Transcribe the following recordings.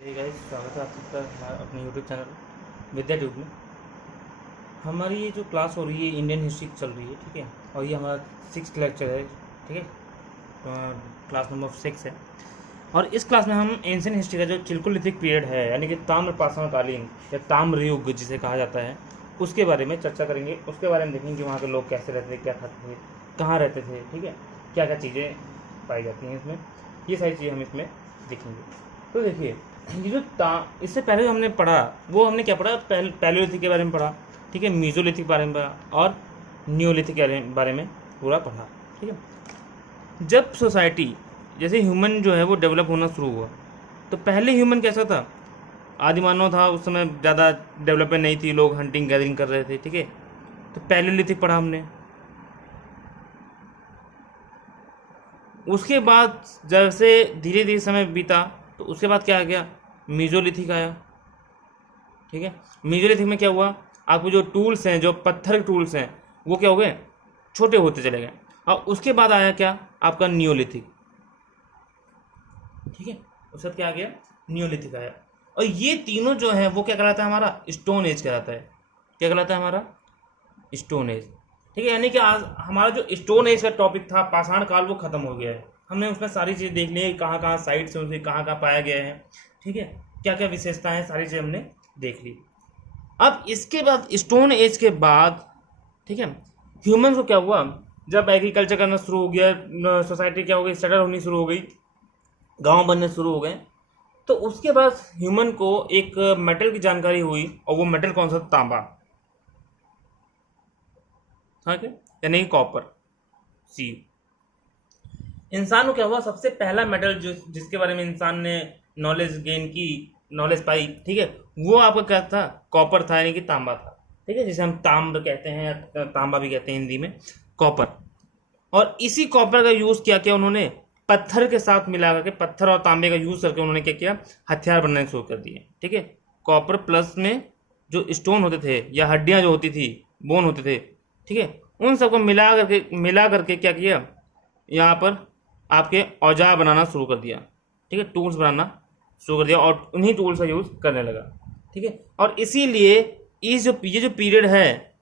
Hey guys, स्वागत है आप सबका हमारे अपने यूट्यूब चैनल विद्या ट्यूब में। हमारी ये जो क्लास हो रही है इंडियन हिस्ट्री चल रही है, ठीक है। और ये हमारा 6th लेक्चर है, ठीक है। क्लास नंबर 6 है। और इस क्लास में हम एंशियंट हिस्ट्री का जो चिल्कोलिथिक पीरियड है, यानी कि ताम्र पाषाणकालीन या ताम्र युग जिसे कहा जाता है, उसके बारे में चर्चा करेंगे। उसके बारे में देखेंगे कि वहाँ के लोग कैसे रहते थे, क्या खाते थे, कहाँ रहते थे, ठीक है, क्या क्या चीज़ें पाई जाती हैं इसमें, ये सारी चीज़ें हम इसमें देखेंगे। तो देखिए, ये जो इससे पहले जो हमने पढ़ा वो हमने क्या पढ़ा, पैलियोलिथिक के बारे में पढ़ा, ठीक है, मीजोलिथिक के बारे में पढ़ा और नियोलिथिक के बारे में पूरा पढ़ा, ठीक है। जब सोसाइटी जैसे ह्यूमन जो है वो डेवलप होना शुरू हुआ, तो पहले ह्यूमन कैसा था, आदि मानव था। उस समय ज़्यादा डेवलपमेंट नहीं थी, लोग हंटिंग गैदरिंग कर रहे थे, ठीक है। तो पैलियोलिथिक पढ़ा हमने। उसके बाद जैसे धीरे धीरे समय बीता तो उसके बाद क्या आ गया, मीजोलिथिक आया, ठीक है। मीजोलिथिक में क्या हुआ, आपको जो टूल्स हैं, जो पत्थर के टूल्स हैं, वो क्या हो गए, छोटे होते चले गए। और उसके बाद आया क्या, आपका नियोलिथिक, ठीक है। उसके बाद क्या आ गया, नियोलिथिक आया। और ये तीनों जो है वो क्या कहलाता है, हमारा स्टोन एज कहलाता है। क्या कहलाता है, हमारा स्टोन एज, ठीक है। यानी कि आज हमारा जो स्टोन एज का टॉपिक था, पाषाण काल, वो खत्म हो गया है। हमने उसमें सारी चीज़ें देख ली, कहाँ कहाँ साइट्स हैं, उसे कहाँ कहाँ पाया गया है, ठीक है, क्या क्या विशेषताएं हैं, सारी चीज़ें हमने देख ली। अब इसके बाद स्टोन एज के बाद, ठीक है, ह्यूमन को क्या हुआ, जब एग्रीकल्चर करना शुरू हो गया, सोसाइटी क्या हो गई, सेटल होनी शुरू हो गई, गांव बनने शुरू हो गए। तो उसके बाद ह्यूमन को एक मेटल की जानकारी हुई, और वो मेटल कौन सा, तांबा था, क्या, यानी कॉपर, सी। इंसान को क्या हुआ, सबसे पहला मेटल जो जिसके बारे में इंसान ने नॉलेज गेन की, नॉलेज पाई, ठीक है, वो आपका क्या था, कॉपर था, यानी कि तांबा था, ठीक है, जिसे हम ताम्र कहते हैं, तांबा भी कहते हैं हिंदी में, कॉपर। और इसी कॉपर का यूज़ किया क्या उन्होंने, पत्थर के साथ मिला करके, पत्थर और तांबे का यूज़ करके उन्होंने क्या किया, हथियार बनाने शुरू कर दिए, ठीक है। कॉपर प्लस में जो स्टोन होते थे या हड्डियाँ जो होती थी, बोन होते थे, ठीक है, उन सबको मिला करके क्या किया, यहाँ पर आपके औजार बनाना शुरू कर दिया, ठीक है, टूल्स बनाना शुरू कर दिया, और उन्हीं टूल्स का यूज़ करने लगा, ठीक है। और इसीलिए ये जो पीरियड है,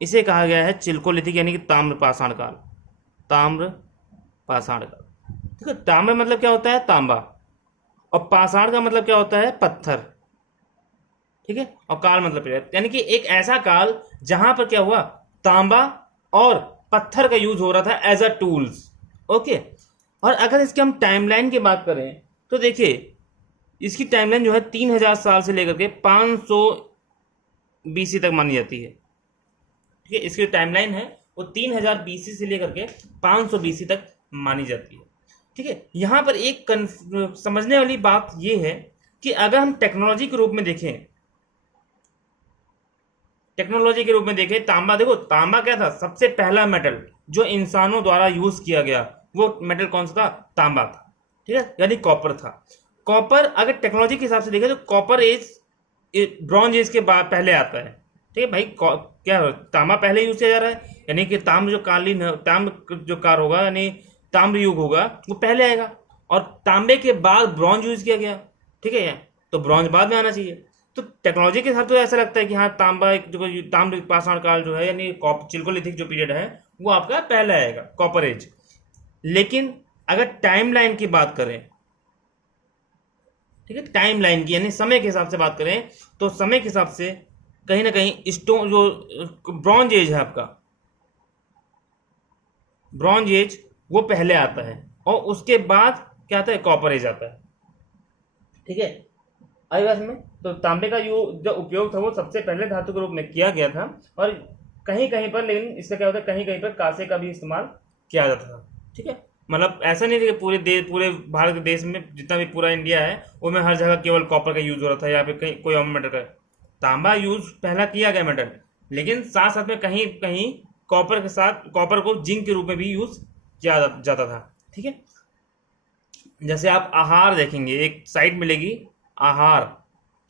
इसे कहा गया है चिल्कोलिथिक, यानी कि ताम्र पाषाण काल, ताम्र पाषाण काल, ठीक है। ताम्र मतलब क्या होता है, तांबा, और पाषाण का मतलब क्या होता है, पत्थर, ठीक है। और काल मतलब पीरियड, यानी कि एक ऐसा काल जहां पर क्या हुआ, तांबा और पत्थर का यूज हो रहा था एज अ टूल्स, ओके। और अगर इसके हम टाइमलाइन की बात करें तो देखिए, इसकी टाइमलाइन जो है 3000 साल से लेकर के 500 बीसी तक मानी जाती है, ठीक है। इसकी टाइमलाइन है वो 3000 बीसी से लेकर के 500 बीसी तक मानी जाती है, ठीक है। यहाँ पर एक समझने वाली बात यह है कि अगर हम टेक्नोलॉजी के रूप में देखें, तांबा, देखो तांबा क्या था, सबसे पहला मेटल जो इंसानों द्वारा यूज किया गया, वो मेटल कौन सा था, तांबा था, ठीक है, यानी कॉपर था। कॉपर अगर टेक्नोलॉजी के हिसाब से देखें तो कॉपर एज ब्रॉन्ज एज के बाद पहले आता है, ठीक है भाई। क्या तांबा पहले यूज किया जा रहा है, यानी कि ताम्र जो कालीन है, ताम्र जो कार होगा, यानी ताम्र युग होगा, वो पहले आएगा। और तांबे के बाद ब्रॉन्ज यूज किया गया, ठीक है, तो ब्रॉन्ज बाद में आना चाहिए। तो टेक्नोलॉजी के हिसाब से ऐसा लगता है कि हाँ, तांबा एक जो ताम्र पाषाण काल जो है, यानी चिल्कोलिथिक जो पीरियड है, वो आपका पहले आएगा, कॉपर एज। लेकिन अगर टाइमलाइन की बात करें, ठीक है, टाइमलाइन की यानी समय के हिसाब से बात करें, तो समय के हिसाब से कहीं ना कहीं स्टोन जो ब्रॉन्ज एज है आपका, ब्रॉन्ज एज वो पहले आता है, और उसके बाद क्या आता है, कॉपर एज आता है, ठीक है। आई बात में, तो तांबे का जो उपयोग था वो सबसे पहले धातु के रूप में किया गया था, और कहीं कहीं पर, लेकिन इसका क्या होता है, कहीं कहीं पर कांसे का भी इस्तेमाल किया जाता था, ठीक है। मतलब ऐसा नहीं था कि पूरे भारत देश में जितना भी पूरा इंडिया है उसमें हर जगह केवल कॉपर का यूज हो रहा था, या फिर कहीं कोई और मेटल का। तांबा यूज पहला किया गया मेटल, लेकिन साथ साथ में कहीं कहीं कॉपर के साथ, कॉपर को जिंक के रूप में भी यूज किया जाता था, ठीक है। जैसे आप आहार देखेंगे, एक साइट मिलेगी आहार,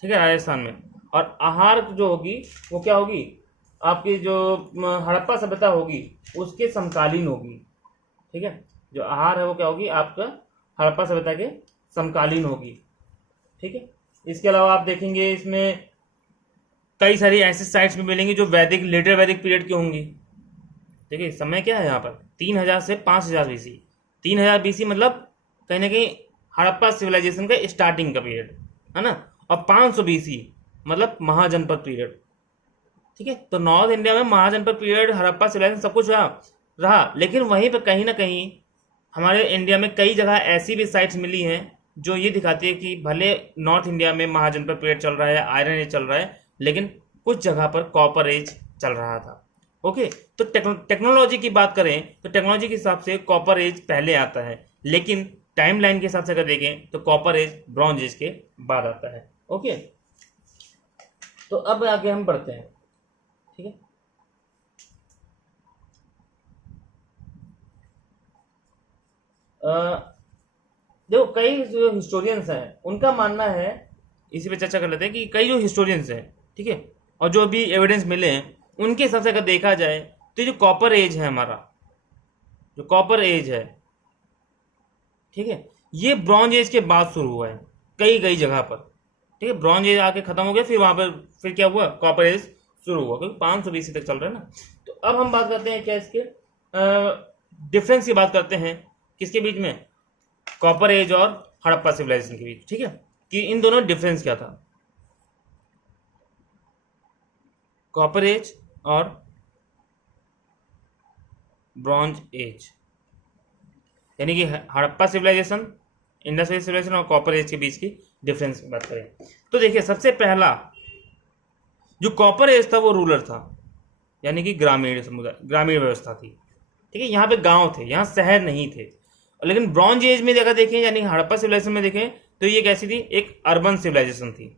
ठीक है, राजस्थान में। और आहार जो होगी वो क्या होगी, आपकी जो हड़प्पा सभ्यता होगी उसके समकालीन होगी, ठीक है। जो आहार है वो क्या होगी, आपका हड़प्पा सभ्यता के समकालीन होगी, ठीक है। इसके अलावा आप देखेंगे इसमें कई सारी ऐसी साइट्स भी मिलेंगी जो वैदिक लेटर वैदिक पीरियड की होंगी। देखिए समय क्या है यहाँ पर 3000 से 5000 बीसी। 3000 बीसी मतलब कहीं ना कहीं हड़प्पा सिविलाइजेशन का स्टार्टिंग का पीरियड है ना। और 500 बीसी मतलब महाजनपद पीरियड। ठीक है, तो नॉर्थ इंडिया में महाजनपद पीरियड, हड़प्पा सिविलाइजेशन सब कुछ रहा, लेकिन वहीं पर कहीं ना कहीं हमारे इंडिया में कई जगह ऐसी भी साइट्स मिली हैं जो ये दिखाती है कि भले नॉर्थ इंडिया में महाजनपद पीरियड चल रहा है, आयरन एज चल रहा है, लेकिन कुछ जगह पर कॉपर एज चल रहा था। ओके, तो टेक्नोलॉजी की बात करें तो टेक्नोलॉजी के हिसाब से कॉपर एज पहले आता है, लेकिन टाइमलाइन के हिसाब से अगर देखें तो कॉपर एज ब्रॉन्ज एज के बाद आता है। ओके, तो अब आगे हम बढ़ते हैं। ठीक है, देखो कई जो हिस्टोरियंस हैं उनका मानना है, इसी पे चर्चा कर लेते हैं कि कई जो हिस्टोरियंस हैं, ठीक है, और जो भी एविडेंस मिले हैं उनके हिसाब से अगर देखा जाए तो जो कॉपर एज है हमारा, जो कॉपर एज है, ठीक है, ये ब्रॉन्ज एज के बाद शुरू हुआ है कई कई जगह पर। ठीक है, ब्रॉन्ज एज आके खत्म हो गया, फिर वहां पर फिर क्या हुआ, कॉपर एज शुरू हुआ, क्योंकि 500 बीसी तक चल रहा है ना। तो अब हम बात करते हैं क्या इसके डिफरेंस की बात करते हैं, किसके बीच में, कॉपर एज और हड़प्पा सिविलाइजेशन के बीच। ठीक है, कि इन दोनों डिफरेंस क्या था, कॉपर एज और ब्रॉन्ज एज, यानी कि Harappa civilisation, Indus valley civilisation और कॉपर एज के बीच की डिफरेंस की बात करें तो देखिए सबसे पहला जो कॉपर एज था वो रूरल था, यानी कि ग्रामीण समुदाय, ग्रामीण व्यवस्था थी। ठीक है, यहाँ पे गांव थे, यहाँ शहर नहीं थे। लेकिन ब्रॉन्ज एज में अगर देखें, यानी हड़प्पा सिविलाइजेशन में देखें तो ये कैसी थी, एक अर्बन सिविलाइजेशन थी।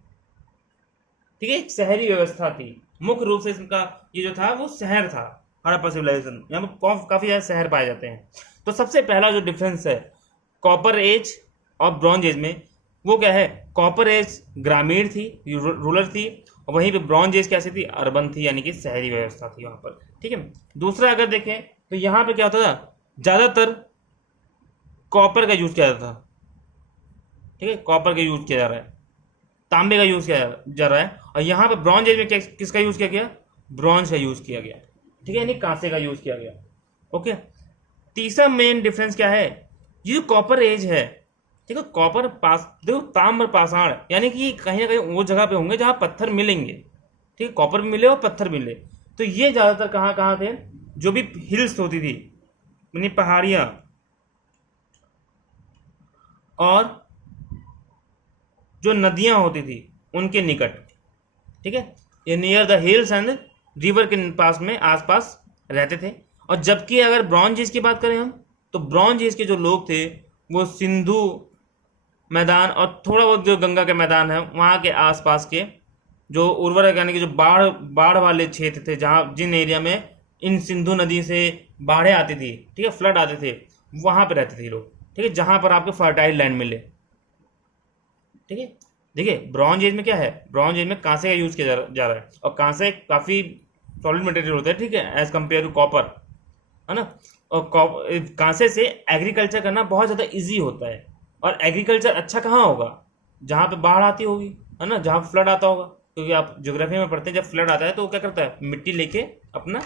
ठीक है, एक शहरी व्यवस्था थी, मुख्य रूप से इसका ये जो था वो शहर था, हड़प्पा सिविलाइजेशन, यहाँ पर काफी ज्यादा शहर पाए जाते हैं। तो सबसे पहला जो डिफरेंस है कॉपर एज और ब्रॉन्ज एज में, वो क्या है, कॉपर एज ग्रामीण थी, रूरल थी, और वहीं पे ब्रॉन्ज एज कैसी थी, अर्बन थी, यानी कि शहरी व्यवस्था थी वहां पर। ठीक है, दूसरा अगर देखें तो यहाँ पे क्या होता था, ज्यादातर कॉपर का यूज किया जाता था। ठीक है, कॉपर का यूज किया जा रहा है, तांबे का यूज किया जा रहा है, और यहाँ पे ब्रॉन्ज एज में किसका यूज किया गया, ब्रॉन्ज का यूज किया गया। ठीक है, यानी कांसे का यूज किया गया। ओके, तीसरा मेन डिफरेंस क्या है, ये जो कॉपर एज है, ठीक है, कॉपर पास देखो ताम्र पाषाण, यानी कि कहीं ना कहीं वो जगह पे होंगे जहां पत्थर मिलेंगे। ठीक है, कॉपर भी मिले और पत्थर मिले, तो ये ज्यादातर कहाँ कहाँ थे, जो भी हिल्स होती थी, यानी पहाड़ियां, और जो नदियां होती थी उनके निकट। ठीक है, ये near the hills and river के पास में आसपास रहते थे। और जबकि अगर ब्रॉन्ज एज की बात करें हम, तो ब्रॉन्ज एज के जो लोग थे वो सिंधु मैदान और थोड़ा बहुत जो गंगा के मैदान है वहाँ के आसपास के जो उर्वरक, यानी कि जो बाढ़ बाढ़ वाले क्षेत्र थे, जहाँ जिन एरिया में इन सिंधु नदी से बाढ़ें आती थी, ठीक है, फ्लड आते थे, वहाँ पे रहते थे लोग। ठीक है, जहाँ पर आपको फर्टाइल लैंड मिले। ठीक है, देखिए ब्रॉन्ज एज में क्या है, ब्रॉन्ज एज में कांसे का यूज किया जा रहा है, और कांसे काफ़ी सॉलिड मटेरियल होता है, ठीक है, एज कम्पेयर टू कॉपर, है ना। और कांसे से एग्रीकल्चर करना बहुत ज़्यादा इजी होता है, और एग्रीकल्चर अच्छा कहाँ होगा, जहाँ पे बाढ़ आती होगी, है ना, जहाँ फ्लड आता होगा, क्योंकि आप ज्योग्राफी में पढ़ते हैं जब फ्लड आता है तो वो क्या करता है, मिट्टी लेके अपना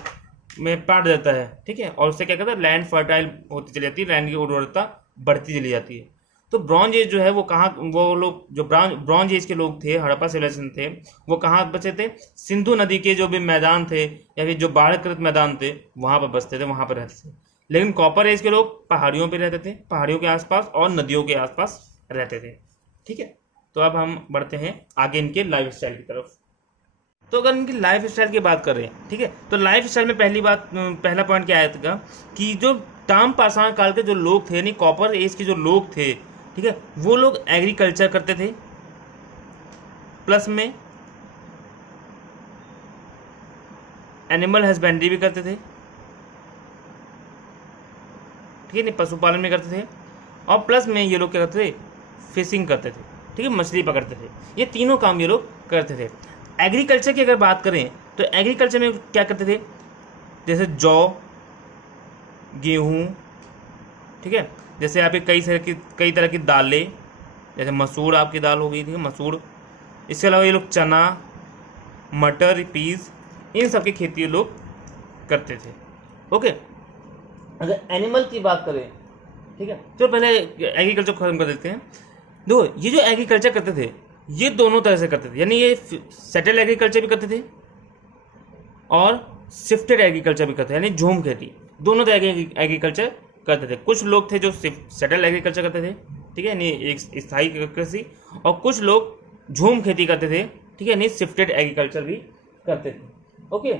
में पाट देता है। ठीक है, और उससे क्या करता है, लैंड फर्टाइल होती चली जाती है, लैंड की उर्वरता बढ़ती चली जाती है। तो ब्रॉन्ज एज जो है वो कहाँ, वो लोग जो ब्रॉन्ज एज के लोग थे, हड़प्पा सिविलाइजेशन थे, वो कहाँ बचे थे, सिंधु नदी के जो भी मैदान थे या फिर जो बाढ़कृत मैदान थे वहाँ पर बसते थे, वहाँ पर रहते थे। लेकिन कॉपर एज के लोग पहाड़ियों पे रहते थे, पहाड़ियों के आसपास और नदियों के आसपास रहते थे। ठीक है, तो अब हम बढ़ते हैं आगे इनके लाइफ स्टाइल की तरफ। तो अगर इनकी लाइफ स्टाइल की बात करें, ठीक है, तो लाइफ स्टाइल में पहला पॉइंट क्या आया था कि जो ताम पाषाण काल के जो लोग थे, यानी कॉपर एज के जो लोग थे, ठीक है, वो लोग एग्रीकल्चर करते थे, प्लस में एनिमल हस्बेंड्री भी करते थे। ठीक है, नहीं, पशुपालन भी करते थे, और प्लस में ये लोग क्या करते थे, फिशिंग करते थे। ठीक है, मछली पकड़ते थे। ये तीनों काम ये लोग करते थे। एग्रीकल्चर की अगर बात करें तो एग्रीकल्चर में क्या करते थे, जैसे जौ, गेहूँ, ठीक है, जैसे आपके कई तरह की दालें, जैसे मसूर आपकी दाल हो गई थी, मसूर, इसके अलावा ये लोग चना, मटर, पीस, इन सब की खेती ये लोग करते थे। ओके, अगर एनिमल की बात करें, ठीक है, तो पहले एग्रीकल्चर खत्म कर देते हैं। दो, ये जो एग्रीकल्चर करते थे ये दोनों तरह से करते थे, यानी ये सेटल एग्रीकल्चर भी करते थे और शिफ्टेड एग्रीकल्चर भी करते थे, यानी झूम खेती, दोनों तरह के एग्रीकल्चर करते थे। कुछ लोग थे जो सेटल एग्रीकल्चर करते थे, ठीक है, यानी एक स्थायी कृषि, और कुछ लोग झूम खेती करते थे, ठीक है, यानी शिफ्टेड एग्रीकल्चर भी करते थे। ओके,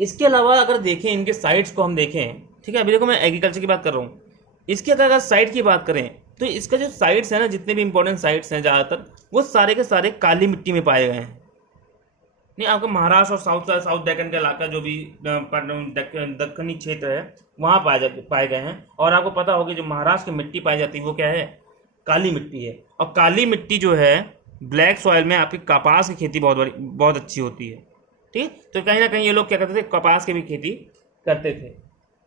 इसके अलावा अगर देखें इनके साइट्स को हम देखें, ठीक है, अभी देखो मैं एग्रीकल्चर की बात कर रहा हूँ, इसके अगर साइट की बात करें तो इसका जो साइट्स है ना, जितने भी इंपॉर्टेंट साइट्स हैं ज़्यादातर वो सारे के सारे काली मिट्टी में पाए गए हैं। नहीं, आपको महाराष्ट्र और साउथ डेक्कन का इलाका जो भी दक्कनी क्षेत्र है वहाँ पाए गए हैं। और आपको पता होगा जो महाराष्ट्र की मिट्टी पाई जाती है वो क्या है, काली मिट्टी है। और काली मिट्टी जो है ब्लैक सॉइल में आपकी कपास की खेती बहुत अच्छी होती है, ठीक है। तो कहीं ना कहीं ये लोग क्या करते थे, कपास की भी खेती करते थे।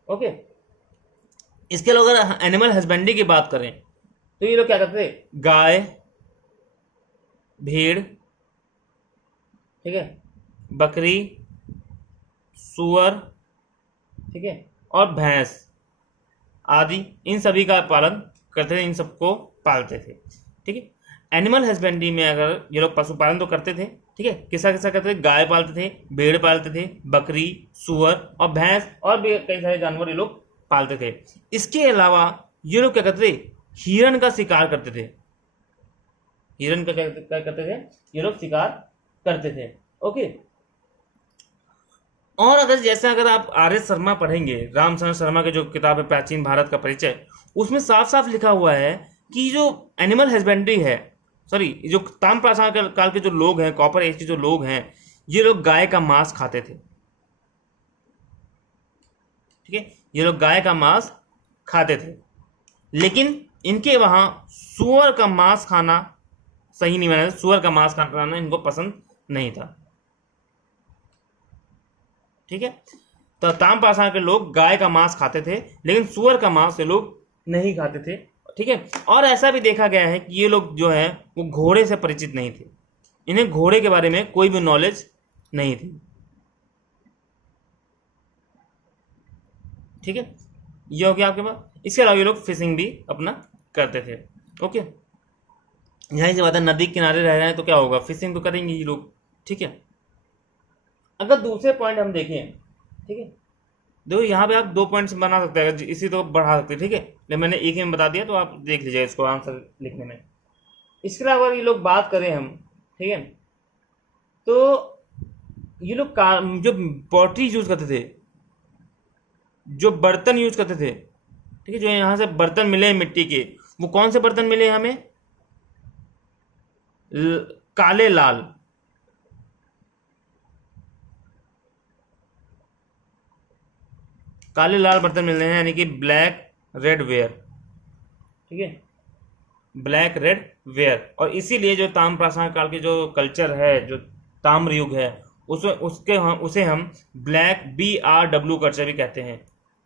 ओके, इसके अलावा अगर एनिमल हस्बेंड्री की बात करें तो ये लोग क्या करते थे, गाय, भेड़, ठीक है, बकरी, सूअर, ठीक है, और भैंस आदि, इन सभी का पालन करते थे, इन सबको पालते थे, ठीक है। एनिमल हस्बेंड्री में अगर ये लोग पशुपालन तो करते थे, ठीक है, किसा किसा करते थे, गाय पालते थे, भेड़ पालते थे, बकरी, सूअर और भैंस और भी कई सारे जानवर ये लोग पालते थे। इसके अलावा ये लोग क्या करते थे, हिरण का शिकार करते थे। हिरण का क्या करते थे, ये लोग शिकार करते थे। ओके, और अगर आप आर एस शर्मा पढ़ेंगे, रामचंद्र शर्मा के जो किताब है प्राचीन भारत का परिचय, उसमें साफ साफ लिखा हुआ है कि जो एनिमल हस्बेंड्री है, सॉरी, जो ताम्रपाषाण काल के जो लोग हैं, कॉपर एज के जो लोग हैं, ये लोग गाय का मांस खाते थे, ठीक है, ये लोग गाय का मांस खाते थे। लेकिन इनके वहां सुअर का मांस खाना सही नहीं माना, सुअर का मांस खाना इनको पसंद नहीं था, ठीक है। तो ताम्रपाषाण के लोग गाय का मांस खाते थे, लेकिन सुअर का मांस ये लोग नहीं खाते थे, ठीक है। और ऐसा भी देखा गया है कि ये लोग जो है वो घोड़े से परिचित नहीं थे, इन्हें घोड़े के बारे में कोई भी नॉलेज नहीं थी, ठीक है। ये हो गया आपके पास। इसके अलावा ये लोग फिशिंग भी अपना करते थे। ओके, यहीं से बात है, नदी किनारे रह रहे हैं तो क्या होगा, फिशिंग तो करेंगे ये लोग, ठीक है। अगर दूसरे पॉइंट हम देखें, ठीक है, देखो यहाँ पे आप 2 पॉइंट्स बना सकते हैं, इसी तो बढ़ा सकते हैं, ठीक है, लेकिन मैंने एक ही में बता दिया तो आप देख लीजिए इसको आंसर लिखने में। इसके अलावा ये लोग बात करें हम, ठीक है, तो ये लोग जो पॉटरी यूज करते थे, जो बर्तन यूज करते थे, ठीक है, जो यहाँ से बर्तन मिले मिट्टी के, वो कौन से बर्तन मिले हमें, काले लाल, काले लाल बर्तन मिल रहे हैं, यानी कि ब्लैक रेड वेयर, ठीक है, ब्लैक रेड वेयर। और इसीलिए जो ताम्रपाषाण काल के जो कल्चर है, जो ताम्र युग है, उसे हम ब्लैक BRW कल्चर भी कहते हैं,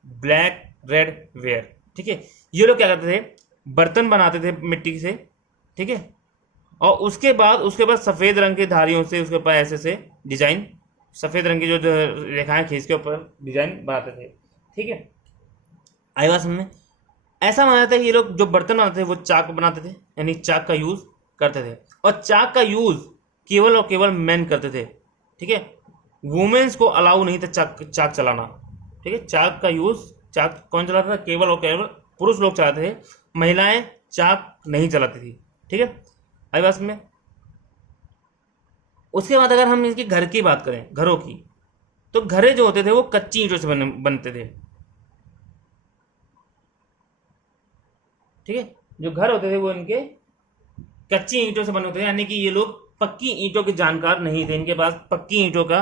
ब्लैक रेड वेयर, ठीक है। ये लोग क्या करते थे, बर्तन बनाते थे मिट्टी से, ठीक है, और उसके बाद सफ़ेद रंग के धारियों से उसके ऊपर ऐसे से डिजाइन, सफ़ेद रंग की जो रेखाएं खींच के ऊपर डिजाइन बनाते थे, ठीक है। आई बात समझ में। ऐसा माना जाता है कि ये लोग जो बर्तन बनाते थे वो चाक बनाते थे, यानी चाक का यूज करते थे, और चाक का यूज केवल और केवल मैन करते थे, ठीक है। वुमेन्स को अलाउ नहीं था चाक चलाना, ठीक है। चाक कौन चलाता था, केवल और केवल पुरुष लोग चलाते थे, महिलाएं चाक नहीं चलाती थी, ठीक है। आई बात में। उसके बाद अगर हम इनके घर की बात करें, घरों की, तो घरे जो होते थे वो कच्ची ईंटों से बनते थे, ठीक है। जो घर होते थे वो इनके कच्ची ईंटों से बने होते थे, यानी कि ये लोग पक्की ईंटों के जानकार नहीं थे, इनके पास पक्की ईंटों का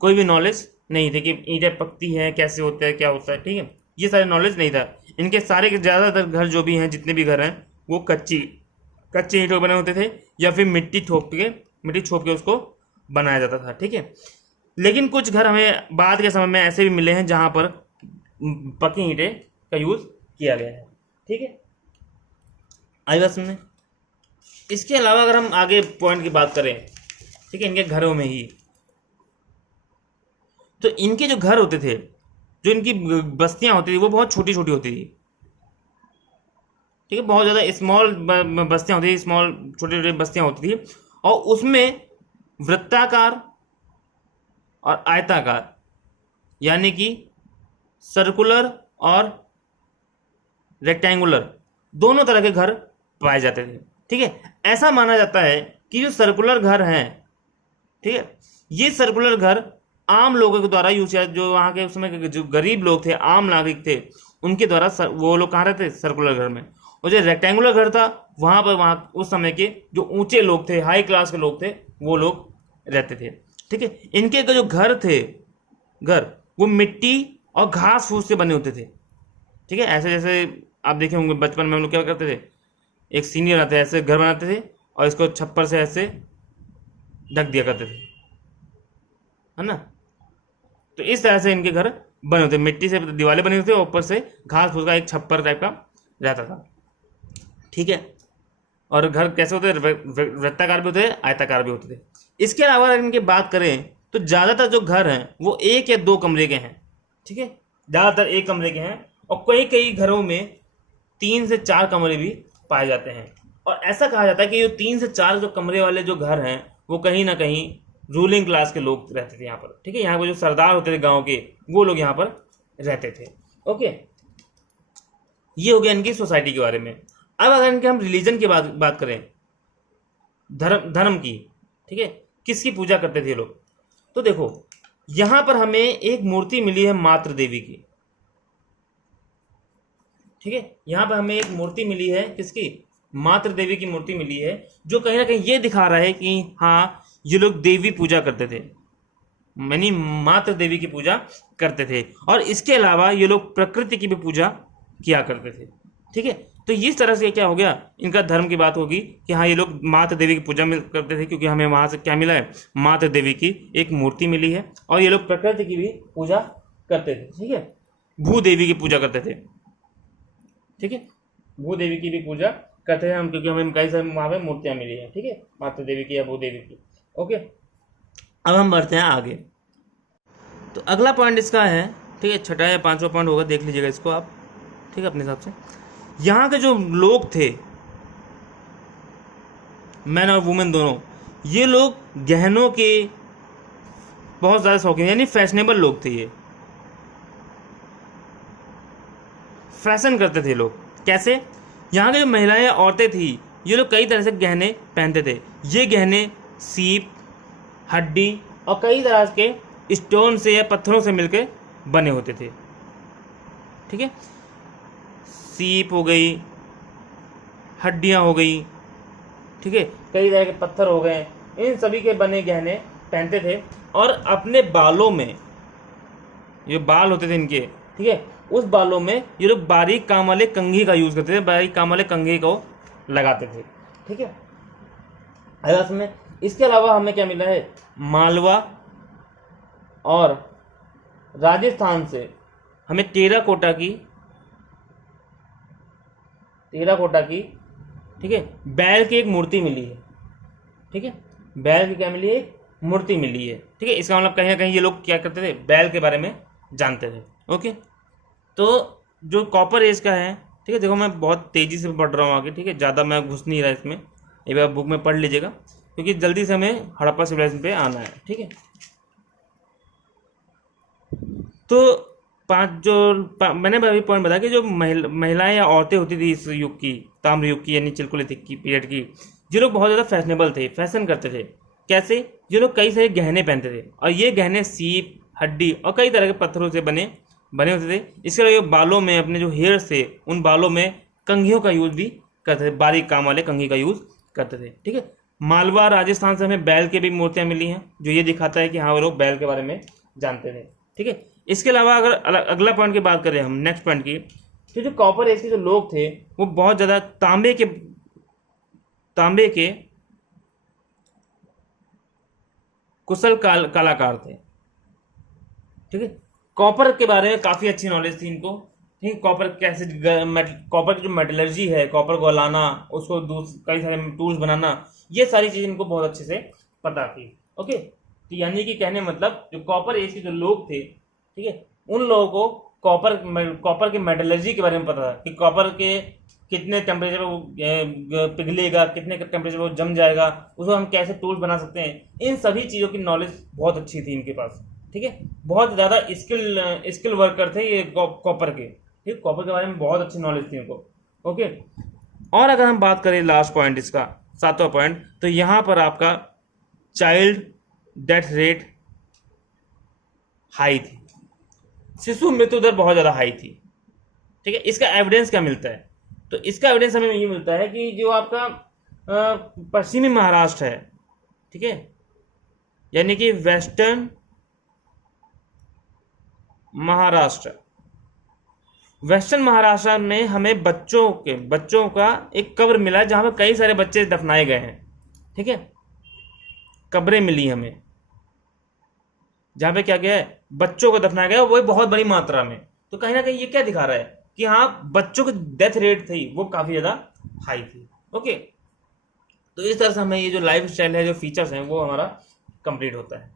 कोई भी नॉलेज नहीं थे कि ईंटें पकती हैं, कैसे होता है, क्या होता है, ठीक है। ये सारे नॉलेज नहीं था इनके। सारे के ज़्यादातर घर जो भी हैं, जितने भी घर हैं, वो कच्ची ईंटों बने होते थे, या फिर मिट्टी छोप के उसको बनाया जाता था, ठीक है। लेकिन कुछ घर हमें बाद के समय में ऐसे भी मिले हैं जहाँ पर पक्की ईंटें का यूज़ किया गया है। ठीक है, आई बात समझे। इसके अलावा अगर हम आगे पॉइंट की बात करें, ठीक है, इनके घरों में ही, तो इनके जो घर होते थे, जो इनकी बस्तियां होती थी, वो बहुत छोटी छोटी होती थी, ठीक है, बहुत ज़्यादा स्मॉल बस्तियां होती थी, स्मॉल छोटी छोटी बस्तियां होती थी, और उसमें वृत्ताकार और आयताकार, यानी कि सर्कुलर और रेक्टेंगुलर, दोनों तरह के घर पाए जाते थे, ठीक है। ऐसा माना जाता है कि जो सर्कुलर घर हैं, ठीक है, ये सर्कुलर घर आम लोगों के द्वारा यूज किया, जो वहाँ के उस समय के जो गरीब लोग थे, आम नागरिक थे, उनके द्वारा वो लोग कहाँ रहते, सर्कुलर घर में। और जो रेक्टेंगुलर घर था, वहाँ पर वहाँ उस समय के जो ऊंचे लोग थे, हाई क्लास के लोग थे, वो लोग रहते थे, ठीक है। इनके जो घर थे, घर वो मिट्टी और घास फूस से बने होते थे, ठीक है। ऐसे जैसे आप देखे होंगे बचपन में हम लोग क्या करते थे, एक सीनियर आते ऐसे घर बनाते थे और इसको छप्पर से ऐसे ढक दिया करते थे, है ना। तो इस तरह से इनके घर बने होते, मिट्टी से दीवारें बनी होती और ऊपर से घास फूस का एक छप्पर टाइप का रहता था, ठीक है। और घर कैसे होते, वृत्ताकार भी होते थे, आयताकार भी होते थे। इसके अलावा अगर इनकी बात करें तो ज़्यादातर जो घर हैं वो 1 या 2 कमरे के हैं, ठीक है, ज़्यादातर 1 कमरे के हैं, और कई कई घरों में 3 से 4 कमरे भी पाए जाते हैं। और ऐसा कहा जाता है कि जो 3 से 4 जो कमरे वाले जो घर हैं, वो कहीं ना कहीं रूलिंग क्लास के लोग रहते थे यहाँ पर, ठीक है। यहाँ पर जो सरदार होते थे गांव के, वो लोग यहाँ पर रहते थे, ओके। ये हो गया इनकी सोसाइटी के बारे में। अब अगर इनके हम रिलीजन की बात करें, धर्म की, ठीक है, किसकी पूजा करते थे लोग, तो देखो यहां पर हमें एक मूर्ति मिली है मातृ देवी की, ठीक है। यहां पर हमें एक मूर्ति मिली है, किसकी, मातृ देवी की मूर्ति मिली है, जो कहीं ना कहीं ये दिखा रहा है कि हाँ ये लोग देवी पूजा करते थे, यानी मातृ देवी की पूजा करते थे। और इसके अलावा ये लोग प्रकृति की भी पूजा किया करते थे, ठीक है। तो इस तरह से क्या हो गया, इनका धर्म की बात होगी कि हाँ ये लोग मातृ देवी की पूजा में करते थे, क्योंकि हमें वहाँ से क्या मिला है, मातृ देवी की एक मूर्ति मिली है। और ये लोग प्रकृति की भी पूजा करते थे, ठीक है, भू देवी की पूजा करते थे, ठीक है, भू देवी की भी पूजा करते हैं हम, क्योंकि हमें कई सारे वहाँ पे मूर्तियाँ मिली है, ठीक है, मातृ देवी की या भू देवी की, ओके। अब हम बढ़ते हैं आगे। तो अगला पॉइंट इसका है, ठीक है, छठा या 5वां पॉइंट होगा, देख लीजिएगा इसको आप, ठीक है, अपने हिसाब से। यहाँ के जो लोग थे, मैन और वुमेन दोनों, ये लोग गहनों के बहुत ज़्यादा शौकीन, यानी फैशनेबल लोग थे, ये फैशन करते थे लोग। कैसे, यहाँ की जो महिलाएं या औरतें थी, ये लोग कई तरह से गहने पहनते थे। ये गहने सीप, हड्डी और कई तरह के स्टोन से या पत्थरों से मिलकर बने होते थे, ठीक है। सीप हो गई, हड्डियाँ हो गई, ठीक है, कई तरह के पत्थर हो गए, इन सभी के बने गहने पहनते थे। और अपने बालों में, ये बाल होते थे इनके, ठीक है, उस बालों में ये लोग बारीक काम वाले कंघी का यूज़ करते थे, बारीक काम वाले कंघी को लगाते थे, ठीक है। अगर में इसके अलावा हमें क्या मिला है, मालवा और राजस्थान से हमें टेराकोटा की, ठीक है, बैल की एक मूर्ति मिली है, ठीक है, बैल की क्या मिली है, मूर्ति मिली है, ठीक है। इसका मतलब कहीं ना कहीं ये लोग क्या करते थे, बैल के बारे में जानते थे, ओके। तो जो कॉपर एज का है, ठीक है, देखो मैं बहुत तेज़ी से पढ़ रहा हूँ आगे, ठीक है, ज़्यादा मैं घुस नहीं रहा इसमें, एक बार बुक में पढ़ लीजिएगा, क्योंकि जल्दी से हमें हड़प्पा सिविलाइजेशन पे आना है, ठीक है। तो मैंने अभी पॉइंट बताया कि जो महिलाएं या औरतें होती थी इस युग की, ताम्र युग की, यानी चिलकोलिथिक की पीरियड की, ये लोग बहुत ज़्यादा फैशनेबल थे, फैशन करते थे। कैसे, ये लोग कई सारे गहने पहनते थे, और ये गहने सीप, हड्डी और कई तरह के पत्थरों से बने होते थे। इसके अलावा बालों में, अपने जो हेयर्स थे, उन बालों में कंघियों का यूज़ भी करते थे, बारीक काम वाले कंघी का यूज़ करते थे, ठीक है। मालवा राजस्थान से हमें बैल की भी मूर्तियाँ मिली हैं, जो ये दिखाता है कि हाँ वो लोग बैल के बारे में जानते थे, ठीक है। इसके अलावा अगर अगला पॉइंट की बात करें हम, नेक्स्ट पॉइंट की, तो जो कॉपर एज के जो लोग थे, वो बहुत ज़्यादा तांबे के कुशल कलाकार थे, ठीक है। कॉपर के बारे में काफ़ी अच्छी नॉलेज थी इनको, ठीक है, कॉपर कैसे, कॉपर की जो मेटलर्जी है, कॉपर को गलाना, उसको कई सारे टूल्स बनाना, ये सारी चीज़ें इनको बहुत अच्छे से पता थी। ओके, तो यानी कि कहने मतलब जो कॉपर एज के जो लोग थे, ठीक है, उन लोगों को कॉपर के मेटलर्जी के बारे में पता था कि कॉपर के कितने टेम्परेचर पर वो पिघलेगा, कितने टेम्परेचर पर वो जम जाएगा, उसको हम कैसे टूल्स बना सकते हैं, इन सभी चीज़ों की नॉलेज बहुत अच्छी थी इनके पास। ठीक है, बहुत ज़्यादा स्किल वर्कर थे ये कॉपर के। ठीक, कॉपर के बारे में बहुत अच्छी नॉलेज थी इनको। ओके, और अगर हम बात करें लास्ट पॉइंट इसका, 7वां पॉइंट, तो यहाँ पर आपका चाइल्ड डेथ रेट हाई थी, शिशु मृत्यु दर बहुत ज़्यादा हाई थी। ठीक है, इसका एविडेंस क्या मिलता है? तो इसका एविडेंस हमें ये मिलता है कि जो आपका पश्चिमी महाराष्ट्र है, ठीक है, यानी कि वेस्टर्न महाराष्ट्र, वेस्टर्न महाराष्ट्र में हमें बच्चों का एक कब्र मिला है जहां पर कई सारे बच्चे दफनाए गए हैं। ठीक है, कब्रें मिली हमें जहां पे क्या गया है, बच्चों को दफनाया गया, वो बहुत बड़ी मात्रा में। तो कहीं ना कहीं ये क्या दिखा रहा है कि हाँ, बच्चों की डेथ रेट थी वो काफी ज्यादा हाई थी। ओके, तो इस तरह से हमें ये जो लाइफ स्टाइल है, जो फीचर्स हैं, वो हमारा कंप्लीट होता है।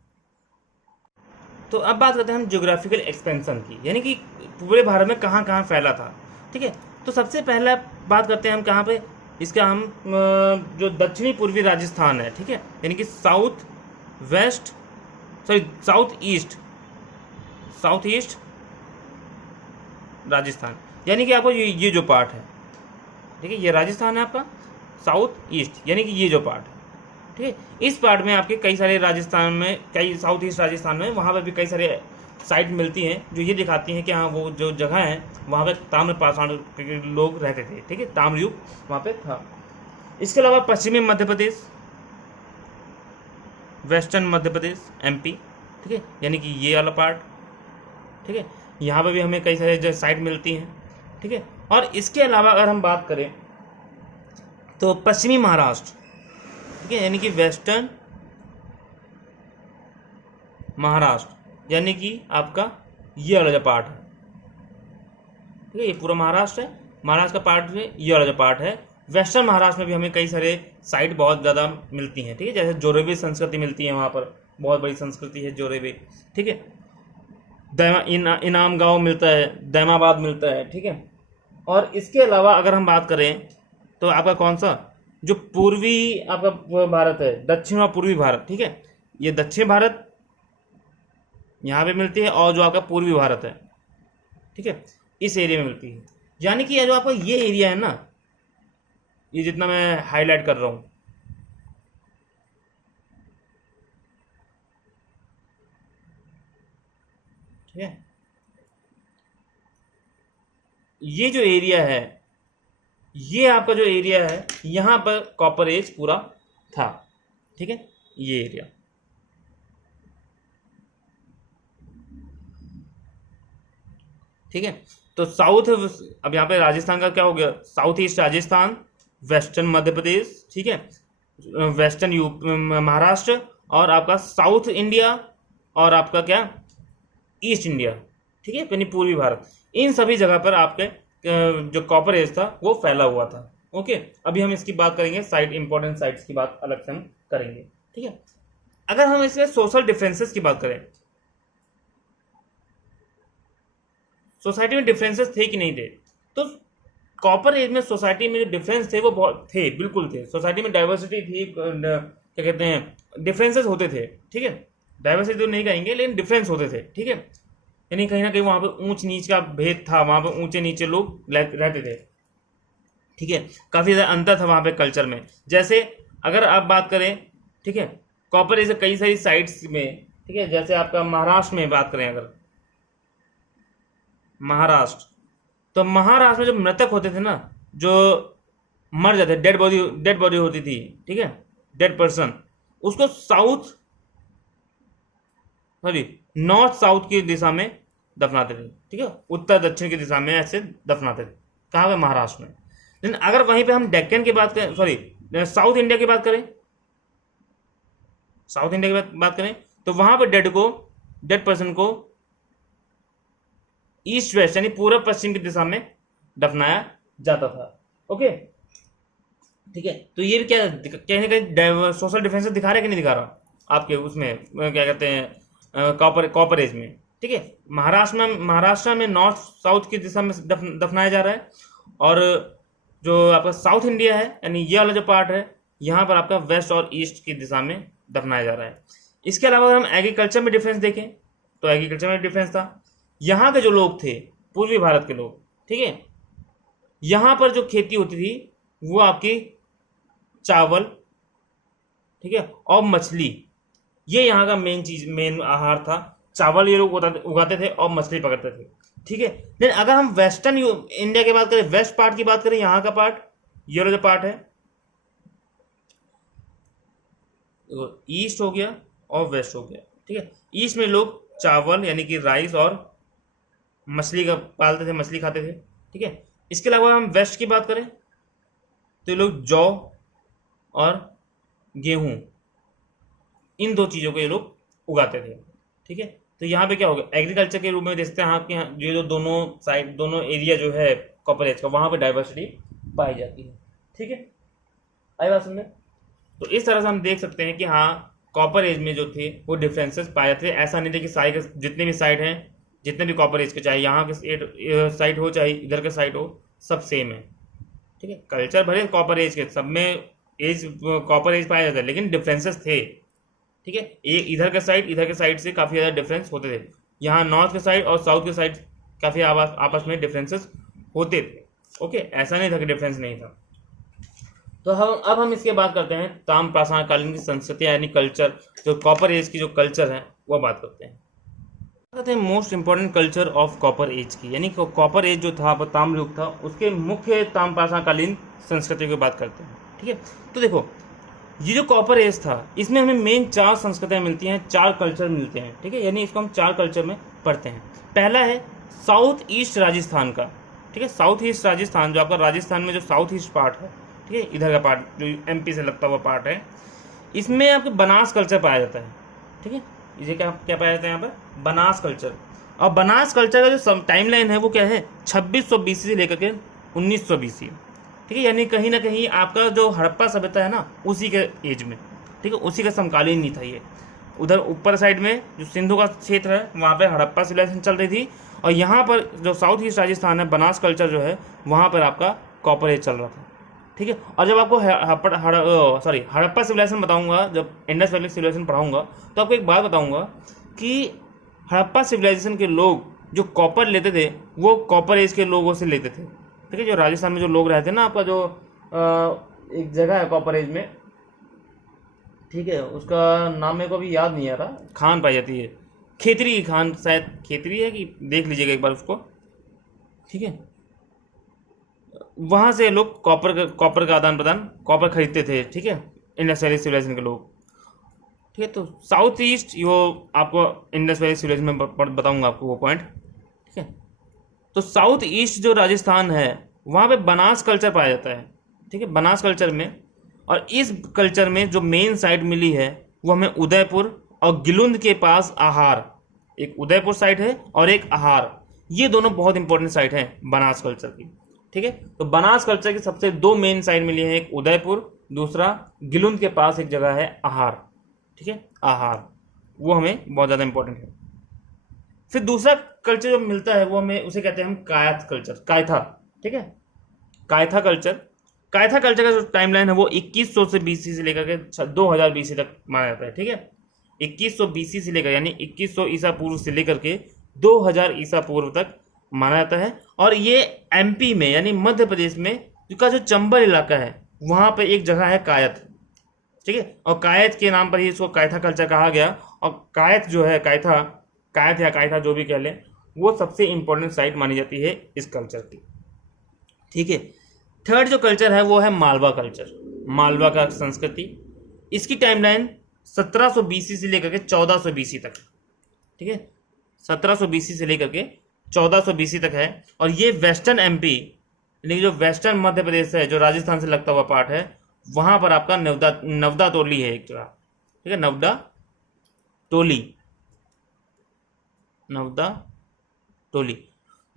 तो अब बात करते हैं हम ज्योग्राफिकल एक्सपेंशन की, यानी कि पूरे भारत में कहाँ कहाँ फैला था। ठीक है, तो सबसे पहला बात करते हैं हम कहाँ पे, इसका हम जो दक्षिणी पूर्वी राजस्थान है, ठीक है, यानी कि साउथ ईस्ट राजस्थान, यानी कि आपको ये जो पार्ट है, ठीक है, ये राजस्थान है आपका, साउथ ईस्ट यानी कि ये जो पार्ट है। ठीक है, इस पार्ट में आपके कई सारे राजस्थान में, कई साउथ ईस्ट राजस्थान में वहाँ पर भी कई सारे साइट मिलती हैं जो ये दिखाती हैं कि हाँ, वो जो जगह है वहाँ पे ताम्रपाषाण के लोग रहते थे। ठीक है, ताम्रयुग वहाँ पे था। इसके अलावा पश्चिमी मध्य प्रदेश, वेस्टर्न मध्य प्रदेश, एमपी, ठीक है, यानी कि ये वाला पार्ट। ठीक है, यहाँ पर भी हमें कई सारे साइट मिलती हैं। ठीक है, और इसके अलावा अगर हम बात करें तो पश्चिमी महाराष्ट्र, ठीक है, यानी कि वेस्टर्न महाराष्ट्र, यानी कि आपका ये वाला जो पार्ट है, ठीक है, ये पूरा महाराष्ट्र है, महाराष्ट्र का पार्ट में ये वाला जो पार्ट है। वेस्टर्न महाराष्ट्र में भी हमें कई सारे साइट बहुत ज़्यादा मिलती हैं। ठीक है, जैसे जोरेवे संस्कृति मिलती है, वहाँ पर बहुत बड़ी संस्कृति है जोरेवे। ठीक है, इनाम गांव मिलता है, दैमाबाद मिलता है। ठीक है, और इसके अलावा अगर हम बात करें तो आपका कौन सा, जो पूर्वी आपका भारत है, दक्षिण और पूर्वी भारत, ठीक है, ये दक्षिण भारत यहाँ पे मिलती है, और जो आपका पूर्वी भारत है, ठीक है, इस एरिया में मिलती है। यानी कि ये जो आपका ये एरिया है ना, ये जितना मैं हाईलाइट कर रहा हूँ, ठीक है, ये जो एरिया है, ये आपका जो एरिया है, यहाँ पर कॉपर एज पूरा था। ठीक है, ये एरिया, ठीक है, तो साउथ, अब यहाँ पे राजस्थान का क्या हो गया, south east Rajasthan, western Madhya Pradesh, ठीक है, वेस्टर्न महाराष्ट्र, और आपका साउथ इंडिया, और आपका क्या, ईस्ट इंडिया। ठीक है, यानी पूर्वी भारत, इन सभी जगह पर आपके जो कॉपर एज था वो फैला हुआ था। ओके, अभी हम इसकी बात करेंगे, साइट, इंपॉर्टेंट साइट्स की बात अलग से हम करेंगे। ठीक है, अगर हम इसमें सोशल डिफरेंसेस की बात करें, सोसाइटी में डिफरेंसेस थे कि नहीं थे, तो कॉपर एज में सोसाइटी में जो डिफरेंस थे वो बहुत थे, बिल्कुल थे। सोसाइटी में डाइवर्सिटी थी, क्या कहते हैं, डिफरेंसेस होते थे। ठीक है, डाइवर्सिटी तो नहीं कहेंगे, लेकिन डिफरेंस होते थे। ठीक है, यानी कहीं ना कहीं वहाँ पे ऊंच नीच का भेद था, वहाँ पे ऊंचे नीचे लोग रहते थे। ठीक है, काफ़ी ज़्यादा अंतर था वहाँ पे कल्चर में। जैसे अगर आप बात करें, ठीक है, कॉपर एज कई सारी साइट्स में, ठीक है, जैसे आपका महाराष्ट्र में बात करें, अगर महाराष्ट्र, तो महाराष्ट्र में जो मृतक होते थे ना, जो मर जाते, डेड बॉडी होती थी, ठीक है, डेड पर्सन, उसको नॉर्थ साउथ की दिशा में दफनाते थे। ठीक है, उत्तर दक्षिण की दिशा में ऐसे दफनाते थे, कहाँ पे, महाराष्ट्र में। लेकिन अगर वहीं पे हम डेक्कन की बात करें, साउथ इंडिया की बात करें, तो वहां पे डेड पर्सन को ईस्ट वेस्ट यानी पूर्व पश्चिम की दिशा में दफनाया जाता था। ओके, ठीक है। तो ये भी क्या कहीं ना कहीं सोशल डिफरेंसेस दिखा रहा है कि नहीं दिखा रहा आपके उसमें क्या कहते हैं कॉपर एज में, ठीक है। महाराष्ट्र में नॉर्थ साउथ की दिशा में दफनाया जा रहा है, और जो आपका साउथ इंडिया है यानी ये वाला जो पार्ट है यहाँ पर आपका वेस्ट और ईस्ट की दिशा में दफनाया जा रहा है। इसके अलावा अगर हम एग्रीकल्चर में डिफरेंस देखें तो एग्रीकल्चर में डिफरेंस था। यहाँ के जो लोग थे पूर्वी भारत के लोग, ठीक है, यहाँ पर जो खेती होती थी वो आपकी चावल, ठीक है, और मछली, ये यहाँ का मेन आहार था। चावल ये लोग उगाते थे और मछली पकड़ते थे, ठीक है। लेकिन अगर हम वेस्टर्न इंडिया की बात करें, वेस्ट पार्ट की बात करें, यहाँ का पार्ट, ये वाला जो पार्ट है, ईस्ट हो गया और वेस्ट हो गया, ठीक है। ईस्ट में लोग चावल यानी कि राइस और मछली का पालते थे, मछली खाते थे, ठीक है। इसके अलावा हम वेस्ट की बात करें तो ये लोग जौ और गेहूं, इन दो चीज़ों को ये लोग उगाते थे, ठीक है। तो यहाँ पे क्या होगा, एग्रीकल्चर के रूप में देखते हैं आपके यहाँ ये जो दोनों साइड, दोनों एरिया जो है कॉपर एज का, वहाँ पे डाइवर्सिटी पाई जाती है, ठीक है। आई बात समझे? तो इस तरह से हम देख सकते हैं कि हाँ कॉपर एज में जो थे वो डिफरेंसेस पाए थे। ऐसा नहीं थे कि सारे जितने भी साइड हैं, जितने भी कॉपर एज के, चाहे यहाँ के साइड हो चाहे इधर के साइड हो, सब सेम है, ठीक है। कल्चर भले कॉपर एज के, सब में एज कॉपर एज पाया जाता है, लेकिन डिफरेंसेस थे, ठीक है। एक इधर के साइड से काफ़ी ज़्यादा डिफरेंस होते थे। यहाँ नॉर्थ के साइड और साउथ के साइड काफ़ी आपस में डिफरेंसेस होते थे, ओके। ऐसा नहीं था कि डिफरेंस नहीं था। तो अब हम इसके बात करते हैं ताम्र पाषाण कालीन की संस्कृति यानी कल्चर, जो कॉपर एज की जो कल्चर है वो बात करते हैं। कहते हैं most important culture of copper age की, यानी कॉपर एज जो था, ताम्र युग था, उसके मुख्य ताम्र पाषाण कालीन संस्कृति की बात करते हैं, ठीक है। तो देखो ये जो कॉपर एज था, इसमें हमें मेन 4 संस्कृतियाँ मिलती हैं, 4 कल्चर मिलते हैं, ठीक है। यानी इसको हम 4 कल्चर में पढ़ते हैं। पहला है साउथ ईस्ट राजस्थान का, ठीक है। साउथ ईस्ट राजस्थान, जो आपका राजस्थान में जो साउथ ईस्ट पार्ट है, ठीक है, इधर का पार्ट जो एमपी से लगता हुआ पार्ट है, इसमें आपके बनास कल्चर पाया जाता है, ठीक है। इसे क्या क्या पाया जाता है यहाँ पर, बनास कल्चर। और बनास कल्चर का जो टाइमलाइन है वो क्या है, 2600 बीसी से लेकर के 1900 बीसी, ठीक है। यानी कहीं ना कहीं आपका जो हड़प्पा सभ्यता है ना, उसी के एज में, ठीक है, उसी का समकालीन नहीं था ये। उधर ऊपर साइड में जो सिंधु का क्षेत्र है वहाँ पे हड़प्पा सिविलाइजेशन चल रही थी, और यहाँ पर जो साउथ ईस्ट राजस्थान है, बनास कल्चर जो है, वहाँ पर आपका कॉपर एज चल रहा था, ठीक है। और जब आपको हड़प्पा सिविलाइजेशन बताऊंगा, जब इंडस वैली सिविलाइजेशन पढ़ाऊंगा, तो आपको एक बात बताऊंगा कि हड़प्पा सिविलाइजेशन के लोग जो कॉपर लेते थे वो कॉपर एज के लोगों से लेते थे, ठीक है। जो राजस्थान में जो लोग रहते हैं ना, आपका जो एक जगह है कॉपर एज में, ठीक है, उसका नाम मेरे को अभी याद नहीं आ रहा, खान पाई जाती है, खेतरी की खान, शायद खेतरी है कि, देख लीजिएगा एक बार उसको, ठीक है। वहाँ से लोग कॉपर का आदान प्रदान, कॉपर खरीदते थे, ठीक है, इंडस वैली सिविलाइजेशन के लोग, ठीक है। तो साउथ ईस्ट वो आपको इंडस वैली सिविलाइजेशन में बताऊंगा आपको वो पॉइंट, ठीक है। तो साउथ ईस्ट जो राजस्थान है वहाँ पे बनास कल्चर पाया जाता है, ठीक है, बनास कल्चर में। और इस कल्चर में जो मेन साइट मिली है वो हमें उदयपुर और गिलुंद के पास आहार, एक उदयपुर साइट है और एक आहार, ये दोनों बहुत इंपॉर्टेंट साइट हैं बनास कल्चर की, ठीक है। तो बनास कल्चर की सबसे 2 मेन साइट मिली है, एक उदयपुर, दूसरा गिलुंद के पास एक जगह है आहार, ठीक है, आहार, वो हमें बहुत ज़्यादा इंपॉर्टेंट है। फिर दूसरा कल्चर जो मिलता है वो हमें, उसे कहते हैं हम कायथ कल्चर, कायथा, ठीक है, कायथा कल्चर। कायथा कल्चर का जो टाइमलाइन है वो 2100 से बीसी से लेकर के 2000 बीसी तक माना जाता है, ठीक है। 2100 बीसी से लेकर यानी 2100 ईसा पूर्व से लेकर के 2000 ईसा पूर्व तक माना जाता है। और ये एमपी में यानी मध्य प्रदेश में का जो चंबल इलाका है वहाँ पे एक जगह है कायथ, ठीक है। और कायथ के नाम पर ही इसको कायथा कल्चर कहा गया। और कायथ जो है, कायथ या कायथा जो भी कह लें, वो सबसे इंपॉर्टेंट साइट मानी जाती है इस कल्चर की, ठीक है। थर्ड जो कल्चर है वो है मालवा कल्चर, मालवा का संस्कृति। इसकी टाइमलाइन 1700 बीसी से लेकर के 1400 बीसी तक, ठीक है, 1700 बीसी से लेकर के 1400 बीसी तक है। और ये वेस्टर्न एमपी यानी जो वेस्टर्न मध्य प्रदेश है, जो राजस्थान से लगता हुआ पार्ट है, वहाँ पर आपका नवदा टोली है एक जगह, ठीक है, नवदा टोली।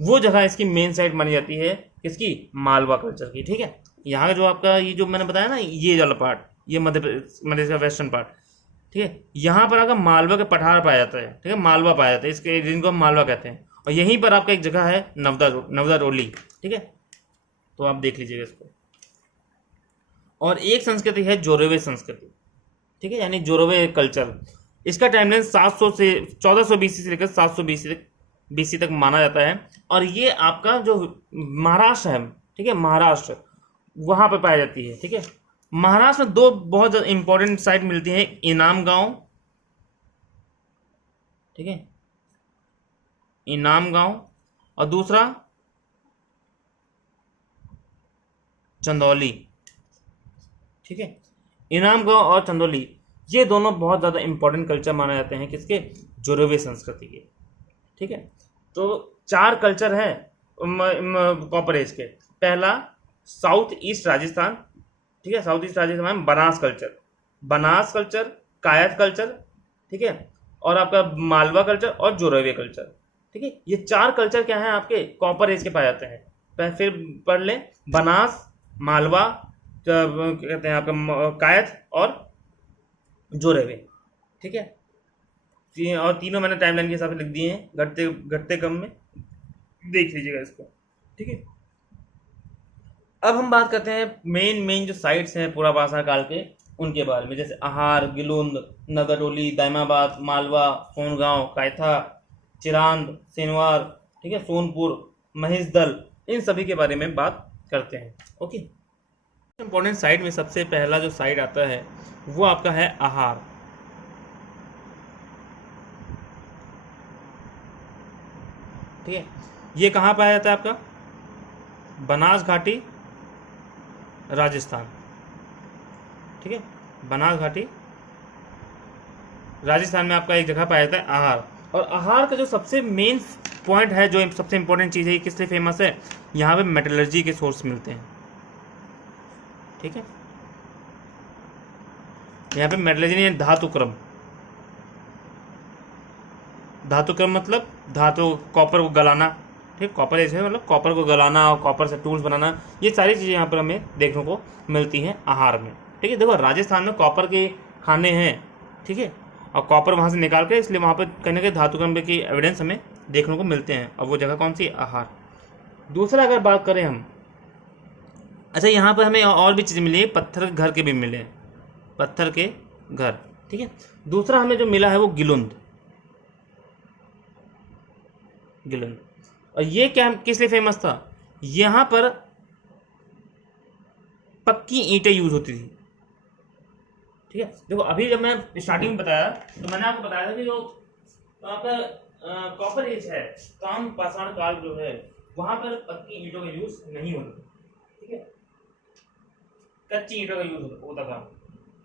वो जगह इसकी मेन साइट मानी जाती है किसकी, मालवा कल्चर की। ठीक है, यहाँ का जो आपका ये जो मैंने बताया ना, ये वाला पार्ट, ये मध्य प्रदेश का वेस्टर्न पार्ट, ठीक है, यहाँ पर आपका मालवा का पठार पाया जाता है। ठीक है, मालवा पाया जाता है, इसके जिनको हम मालवा कहते हैं। और यहीं पर आपका एक जगह है नवदा रोली। ठीक है, तो आप देख लीजिएगा इसको। और एक संस्कृति है जोरोवे संस्कृति। ठीक है, यानी जोरोवे कल्चर। इसका टाइमलाइन 700 से 1400 बीसी से लेकर 700 बीसी तक माना जाता है। और ये आपका जो महाराष्ट्र है, ठीक है, महाराष्ट्र, वहाँ पर पाई जाती है। ठीक है, महाराष्ट्र में दो बहुत इंपॉर्टेंट साइट मिलती हैं, इनाम गांव, ठीक है, इनाम गांव, और दूसरा चंदौली। ठीक है, इनाम गांव और चंदौली, ये दोनों बहुत ज़्यादा इंपॉर्टेंट कल्चर माने जाते हैं किसके, जोरोवे संस्कृति के। ठीक है, तो 4 कल्चर हैं कॉपर एज के। पहला साउथ ईस्ट राजस्थान। ठीक है, साउथ ईस्ट राजस्थान में बनास कल्चर, कायथ कल्चर, ठीक है, और आपका मालवा कल्चर और जोरोवे कल्चर। ठीक है, ये 4 कल्चर क्या है आपके कॉपर एज के पाए जाते हैं। फिर पढ़ लें, बनास, मालवा, कहते हैं आपका कायथ और जोरोवे। ठीक है, और तीनों मैंने टाइमलाइन के हिसाब से लिख दिए हैं, घटते क्रम में, देख लीजिएगा इसको। ठीक है, अब हम बात करते हैं मेन जो साइट्स हैं पुराभाषा काल के, उनके बारे में, जैसे आहार, गिलुंद, नगरटोली, दाइमाबाद, मालवा, सोनगांव, कायथा, चिरांद, सेनवार, ठीक है, सोनपुर, महेशदल, इन सभी के बारे में बात करते हैं। ओके, इंपॉर्टेंट साइट में सबसे पहला जो साइट आता है वो आपका है आहार। ठीक है, ये कहाँ पाया जाता है आपका, बनास घाटी, राजस्थान। ठीक है, बनास घाटी, राजस्थान में आपका एक जगह पाया जाता है आहार। और आहार का जो सबसे मेन पॉइंट है, जो सबसे इंपॉर्टेंट चीज़ है, ये किस लिए फेमस है, यहाँ पे मेटलर्जी के सोर्स मिलते हैं। ठीक है, यहाँ पे मेटलर्जी नहीं है, धातुक्रम मतलब धातु, कॉपर को गलाना। ठीक, कॉपर ऐसे मतलब कॉपर को गलाना और कॉपर से टूल्स बनाना, ये सारी चीज़ें यहाँ पर हमें देखने को मिलती हैं आहार में। ठीक है, देखो राजस्थान में कॉपर के खाने हैं। ठीक है, और कॉपर वहाँ से निकाल के, इसलिए वहाँ पर कहीं ना कहीं धातुक्रम की एविडेंस हमें देखने को मिलते हैं। और वो जगह कौन सी, आहार। दूसरा अगर बात करें हम, अच्छा यहाँ पर हमें और भी चीज़ें मिली है, पत्थर के घर के भी मिले, पत्थर के घर। ठीक है, दूसरा हमें जो मिला है वो गिलुंद। और ये क्या किस लिए फेमस था, यहाँ पर पक्की ईंटें यूज होती थी। ठीक है, देखो अभी जब मैं स्टार्टिंग में बताया तो मैंने आपको बताया था कि जो आपका कॉपर एज है, काम पाषाण काल जो है, वहां पर पक्की ईंटों का यूज नहीं होता। ठीक है, कच्ची ईंटों का यूज होता था।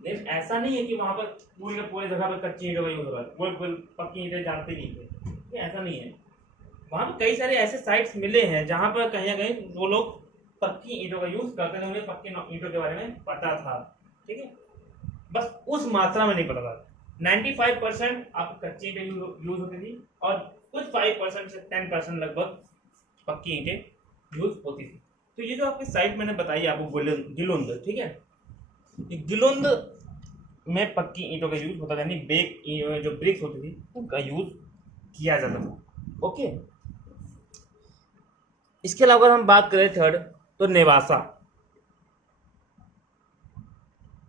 लेकिन ऐसा नहीं है कि वहां पर पूरी जगह पर कच्ची ईंटों का यूज होता है, कोई पक्की ईंटें जानते नहीं थे, ऐसा नहीं है। वहां पर कई सारे ऐसे साइट्स मिले हैं जहां पर कहीं ना कहीं वो लोग पक्की ईंटों का यूज करते थे, उन्हें पक्की ईंटों के बारे में पता था। ठीक है, बस उस मात्रा में नहीं पता था। 95% आपको कच्ची ईंटें यूज होती थी और कुछ 5% से 10% लगभग पक्की ईंटें यूज होती थी। तो ये जो आपकी साइट मैंने बताई आपको गिलुंद, ठीक है, ये गिलुंद में पक्की ईंटों का यूज होता था, यानी जो ब्रिक्स होती थी उनका यूज किया जाता था। ओके, इसके अलावा अगर हम बात करें थर्ड, तो नेवासा।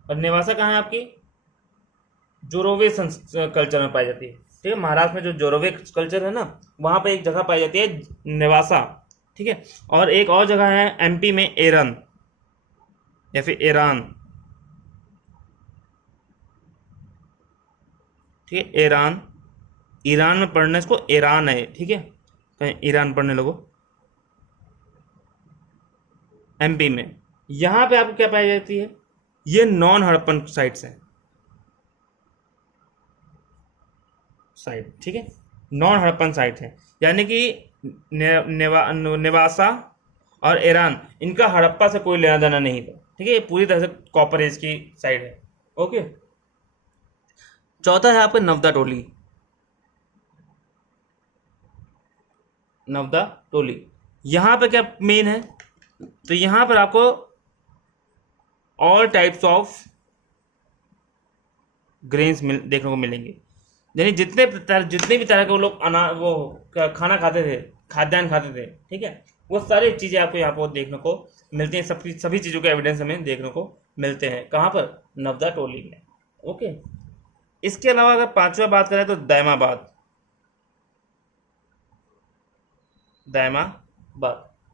और नेवासा कहाँ है आपकी, जोरोवे कल्चर में पाई जाती है। ठीक है, महाराष्ट्र में जो जोरोवे कल्चर है ना, वहां पे एक जगह पाई जाती है नेवासा। ठीक है, और एक और जगह है एमपी में, एरन या फिर ईरान। ठीक है, ईरान में पढ़ना, इसको ईरान है। ठीक है, कहीं ईरान पढ़ने लगो। एमपी में यहाँ पे आपको क्या पाई जाती है, ये नॉन हड़प्पन साइट्स हैं, साइट। ठीक है, नॉन हड़प्पन साइट है, यानी कि नेवासा और ईरान, इनका हड़प्पा से कोई लेना देना नहीं था। ठीक है, ये पूरी तरह से कॉपर एज की साइड है। ओके, चौथा है आपका नवदा टोली। नवदा टोली। यहाँ पे क्या मेन है, तो यहाँ पर आपको ऑल टाइप्स ऑफ ग्रेन्स देखने को मिलेंगे, यानी जितने भी तरह के वो लोग वो खाना खाते थे, खाद्यान्न खाते थे, ठीक है, वो सारी चीज़ें आपको यहाँ पर देखने को मिलती हैं। सभी चीज़ों के एविडेंस हमें देखने को मिलते हैं। कहाँ पर? नवदा टोली में। ओके, इसके अलावा अगर पांचवा बात करें तो दैमाबाद।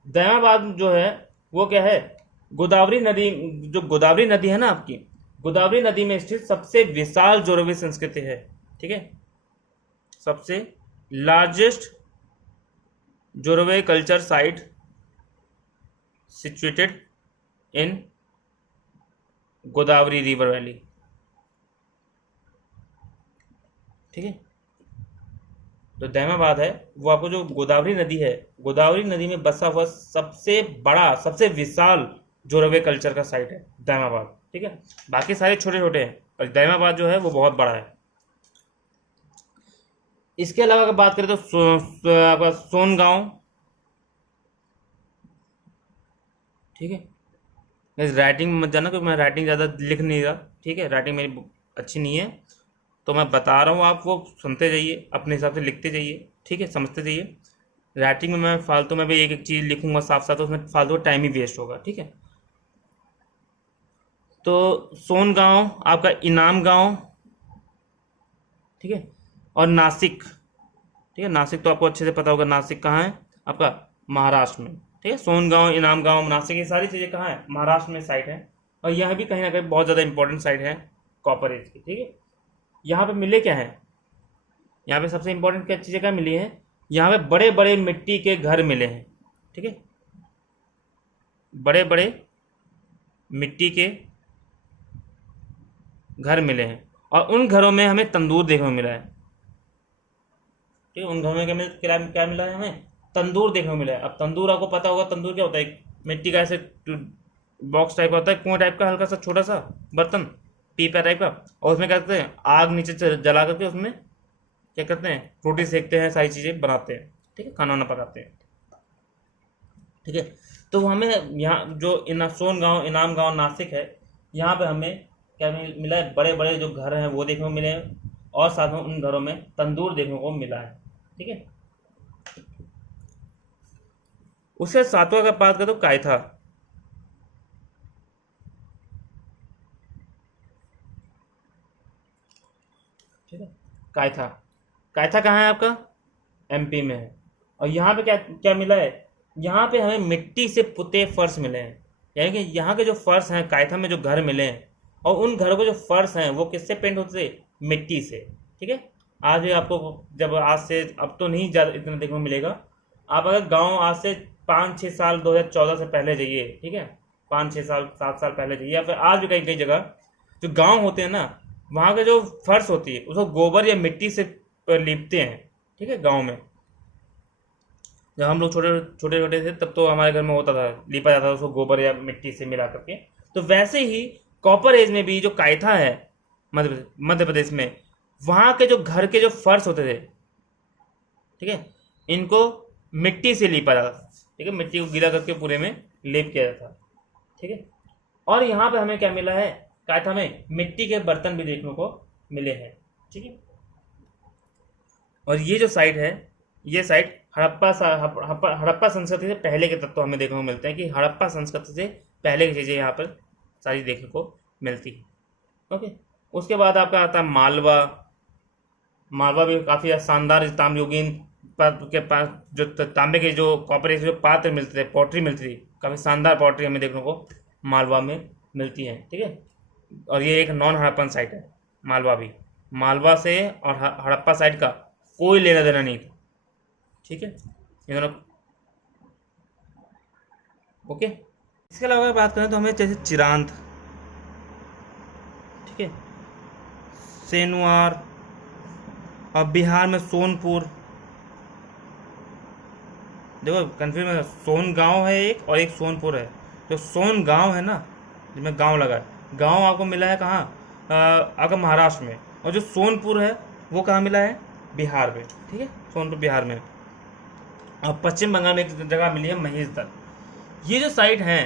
दैमाबाद जो है वो क्या है, गोदावरी नदी, जो गोदावरी नदी है ना आपकी, गोदावरी नदी में स्थित सबसे विशाल जोरवे संस्कृति है, ठीक है, सबसे largest Jorwe culture site situated in Godavari river valley, ठीक है। तो दैमाबाद है वो आपको जो गोदावरी नदी है, गोदावरी नदी में बसा हुआ सबसे बड़ा, सबसे विशाल जोरवे कल्चर का साइट है दैमाबाद, ठीक है। बाकी सारे छोटे छोटे हैं, पर दैमाबाद जो है वो बहुत बड़ा है। इसके अलावा अगर बात करें तो आपका सोनगांव, ठीक है। राइटिंग में मत जाना क्योंकि मैं राइटिंग ज़्यादा लिख नहीं रहा, ठीक है, राइटिंग मेरी अच्छी नहीं है, तो मैं बता रहा हूँ, आप वो सुनते जाइए, अपने हिसाब से लिखते जाइए, ठीक है, समझते जाइए। राइटिंग में मैं फालतू में भी एक एक चीज़ लिखूंगा साफ साफ, तो उसमें फालतू टाइम ही वेस्ट होगा, ठीक है। तो सोनगांव, आपका इनाम गांव, ठीक है, और नासिक, ठीक है। नासिक तो आपको अच्छे से पता होगा, नासिक कहाँ है आपका? महाराष्ट्र में, ठीक है। सोनगांव, इनाम गांव, नासिक, ये सारी चीज़ें कहाँ है? महाराष्ट्र में साइट है। और यह भी कहीं ना कहीं बहुत ज़्यादा इंपॉर्टेंट साइट है कॉपर एज की, ठीक है। यहाँ पे मिले क्या है, यहाँ पे सबसे इंपॉर्टेंट क्या चीज़ें क्या मिली है, यहाँ पे बड़े बड़े मिट्टी के घर मिले हैं, ठीक है, बड़े बड़े मिट्टी के घर मिले हैं, और उन घरों में हमें तंदूर देखने को मिला है, ठीक है। उन घरों में क्या मिला है? हमें तंदूर देखने को मिला है। अब तंदूर आपको पता होगा, तंदूर क्या होता है? एक मिट्टी का ऐसे बॉक्स टाइप का होता है, कुआं टाइप का, हल्का सा छोटा सा बर्तन, पीपा टाइप का, और उसमें क्या करते हैं, आग नीचे जला करके उसमें क्या करते हैं, रोटी सेकते हैं, सारी चीज़ें बनाते हैं, ठीक है, खाना वाना पकाते हैं, ठीक है। तो हमें यहाँ जो सोनगांव, इनाम गांव, नासिक है, यहाँ पे हमें क्या मिला है? बड़े बड़े जो घर हैं वो देखने को मिले हैं, और साथ में उन घरों में तंदूर देखने को मिला है, ठीक है। उसके सातवां का बात करें तो कायथा, ठीक है। कायथा, कायथा कहाँ है आपका? एमपी में है। और यहाँ पे क्या क्या मिला है? यहाँ पे हमें मिट्टी से पुते फर्श मिले हैं, यानी कि यहाँ के जो फर्श हैं कायथा में, जो घर मिले हैं, और उन घरों के जो फर्श हैं वो किससे पेंट होते थे? मिट्टी से, ठीक है। आज भी आपको, जब आज से, अब तो नहीं ज़्यादा इतना देखने को मिलेगा, आप अगर गांव आज से 5-6 साल 2014 से पहले जाइए, ठीक है, 5-6 साल 7 साल पहले जाइए, या फिर आज भी कई कई जगह जो गांव होते हैं ना, वहाँ के जो फर्श होती है उसको गोबर या मिट्टी से लीपते हैं, ठीक है। गांव में जब हम लोग छोटे छोटे छोटे थे तब तो हमारे घर में होता था, लीपा जाता था उसको गोबर या मिट्टी से मिला करके। तो वैसे ही कॉपर एज में भी जो कायथा है मध्य प्रदेश में, वहाँ के जो घर के जो फर्श होते थे, ठीक है, इनको मिट्टी से लीपा जाता था, ठीक है, मिट्टी को गीला करके पूरे में लेप किया जाता था, ठीक है। और यहाँ पे हमें क्या मिला है? कायथा में मिट्टी के बर्तन भी देखने को मिले हैं, ठीक है। और ये जो साइट है, ये साइट हड़प्पा संस्कृति से पहले के तत्व हमें देखने को मिलते हैं, कि हड़प्पा संस्कृति से पहले की चीज़ें यहाँ पर सारी देखने को मिलती है। ओके, उसके बाद आपका आता है मालवा। मालवा भी काफ़ी शानदार ताम्रयुगीन के पास जो तांबे के जो कॉपर के जो पात्र मिलते थे, पॉटरी मिलती थी, काफ़ी शानदार पॉटरी हमें देखने को मालवा में मिलती है, ठीक है। और ये एक नॉन हड़प्पन साइट है मालवा भी। मालवा से और हड़प्पा साइट का कोई लेना देना नहीं था, ठीक है, ये दोनों। ओके, इसके अलावा अगर बात करें तो हमें जैसे चिरांद, ठीक है, सेनुआर, और बिहार में सोनपुर। देखो कन्फ्यूज में, सोन गांव है एक, और एक सोनपुर है। जो सोन गांव है ना, जिसमें गांव लगा है, गांव आपको मिला है कहाँ? आपका महाराष्ट्र में। और जो सोनपुर है वो कहाँ मिला है? बिहार में, ठीक है, सोनपुर बिहार में। और पश्चिम बंगाल में एक जगह मिली है महेशदल। ये जो साइट हैं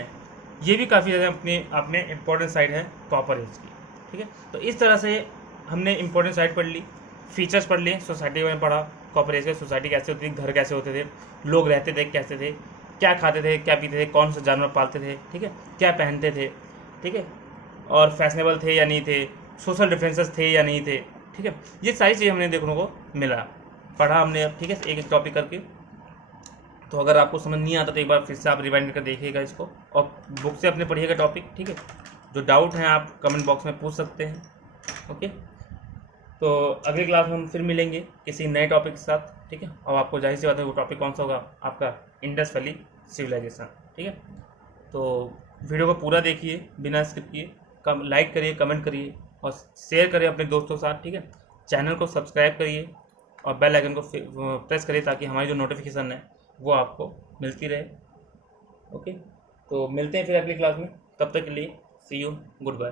ये भी काफ़ी ज़्यादा अपने आप में इम्पोर्टेंट साइट है कॉपर एज की, ठीक है। तो इस तरह से हमने इम्पोर्टेंट साइट पढ़ ली, फीचर्स पढ़ लिए, सोसाइटी में पढ़ा कॉपर एज का, सोसाइटी कैसे होती थी, घर कैसे होते थे, लोग रहते थे कैसे थे, क्या खाते थे, क्या पीते थे, कौन से जानवर पालते थे, ठीक है, क्या पहनते थे, ठीक है, और फैशनेबल थे या नहीं थे, सोशल डिफरेंसेस थे या नहीं थे, ठीक है। ये सारी चीज़ें हमने देखने को मिला, पढ़ा हमने अब, ठीक है, एक एक टॉपिक करके। तो अगर आपको समझ नहीं आता तो एक बार फिर से आप रिवाइंड कर देखिएगा इसको, और बुक से अपने पढ़िएगा टॉपिक, ठीक है। जो डाउट हैं आप कमेंट बॉक्स में पूछ सकते हैं, ओके। तो अगली क्लास में हम फिर मिलेंगे किसी नए टॉपिक के साथ, ठीक है। और आपको जाहिर सी बात है वो टॉपिक कौन सा होगा, आपका इंडस वैली सिविलाइजेशन, ठीक है। तो वीडियो को पूरा देखिए बिना स्किप किए, लाइक करिए, कमेंट करिए और शेयर करिए अपने दोस्तों के साथ, ठीक है। चैनल को सब्सक्राइब करिए और बेल आइकन को प्रेस करिए ताकि हमारी जो नोटिफिकेशन है वो आपको मिलती रहे, ओके। तो मिलते हैं फिर अगली क्लास में, तब तक के लिए सी यू, गुड बाय।